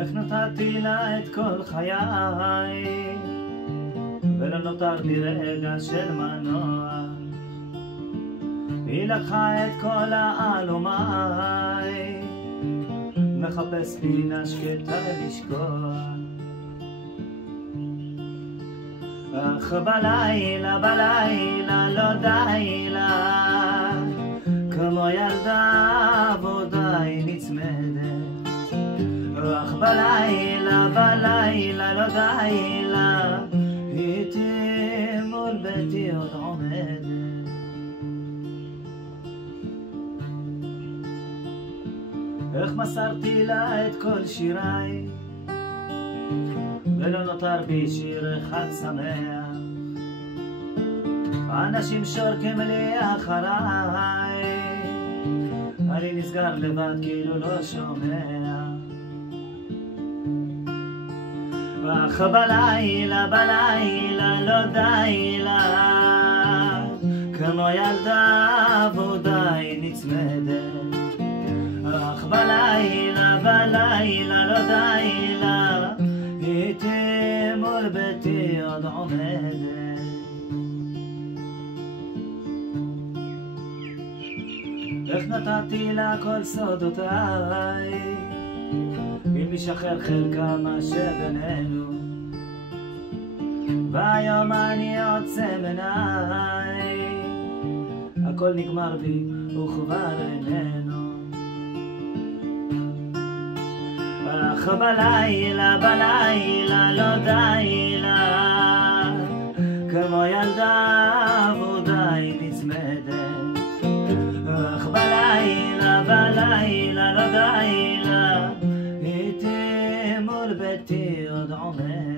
איך נתתי לה את כל חיי ולא נותר בי רגע של מנוע. היא לקחה את כל העלומי, מחפש פינה שקטה לשקוע. אך בלילה לא די לה, כמו ילדה עבודה היא נצמדת. אך בלילה לא די לה, איתי מול ביתי עוד עומדת. איך מסרתי לה את כל שיריי ולא נותר בי שיר אחד שמח. אנשים שורקים לי אחריי, אני נסגר לבד כאילו לא שומע. אך בלילה לא די לה, כמו ילדה עבודה היא נצמדת. אך בלילה לא די לה, איתי מול ביתי עוד עומדת. איך נתתי לה כל סודותיי, אם משחרר חלקם אשר בינינו. והיום אני עוצם עיניי, הכל נגמר בי וכבר איננו. אך בלילה לא די לה, כמו ילדה עבודה היא נצמדת. אך בלילה לא די לה, איתי מול ביתי עוד עומד.